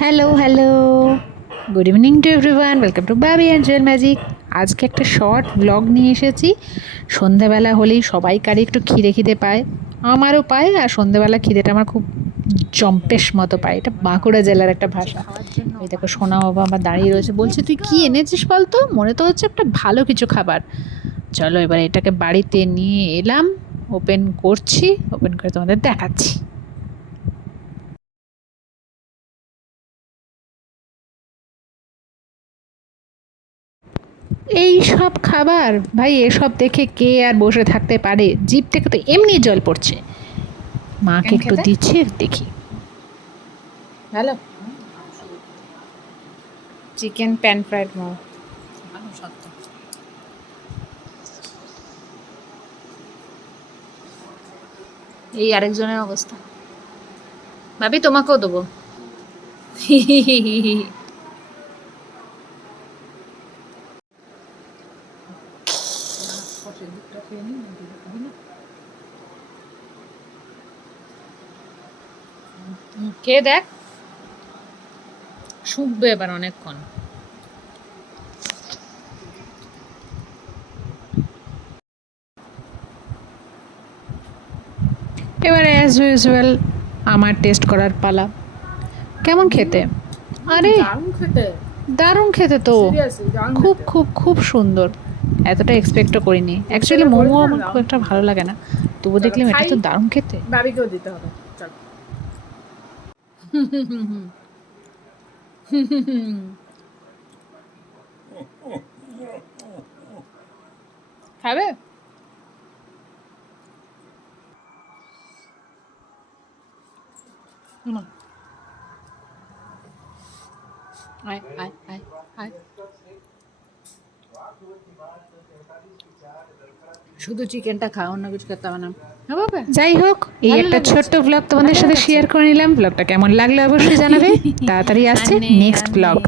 Hello hello good evening to everyone welcome to Bobby and Jewel magic আজকে একটা short blog নিয়ে এসেছি। সন্ধেবেলা হলেই সবাইকারই একটু খিদে খিদে পায়, আমারও পায়, আর সন্ধেবেলা খিদেটা আমার খুব জম্পেশ মতো পায়। এটা বাঁকুড়া জেলার একটা ভাষা। ওই দেখো, সোনা বাবা আমার দাঁড়িয়ে রয়েছে। বলছে, তুই কি এনেছিস বলতো? মনে তো হচ্ছে একটা ভালো কিছু খাবার। চলো এবার এটাকে বাড়িতে নিয়ে এলাম। ওপেন করছি ওপেন করে তোমাদের দেখাচ্ছি। এই সব খাবার ভাই এসব দেখে কে আর বসে থাকতে পারে? জিভ থেকে তো এমনি জল পড়ছে। মাকে একটু দিচ্ছে দেখি। ভালো। Chicken pan fried momo. এই আরেকজনের অবস্থা। ভাবি তোমাকেও দেবো। কে দেখ শুকবে এবার অনেকক্ষণ এবারে অ্যাজ ইউজুয়াল আমার টেস্ট করার পালা। কেমন খেতে? আরে দারুণ খেতে। দারুণ খেতে তো। খুব খুব খুব সুন্দর। এতটা এক্সপেক্টও করিনি। অ্যাকচুয়ালি মোমো আমার খুব একটা ভালো লাগে না। তবু দেখলাম এটা তো দারুণ খেতে। বাবিকেও দিতে হবে। চল। খাবে? আয় আয় আয় আয়। শুধু চিকেনটা খাও অন্য কিছু খেতে হবে না। হ্যাঁ যাই হোক এই একটা ছোট্ট ব্লগ তোমাদের সাথে শেয়ার করে নিলাম। ব্লগটা কেমন লাগল অবশ্যই জানাবে। তাড়াতাড়ি আসছে নেক্সট ব্লগ।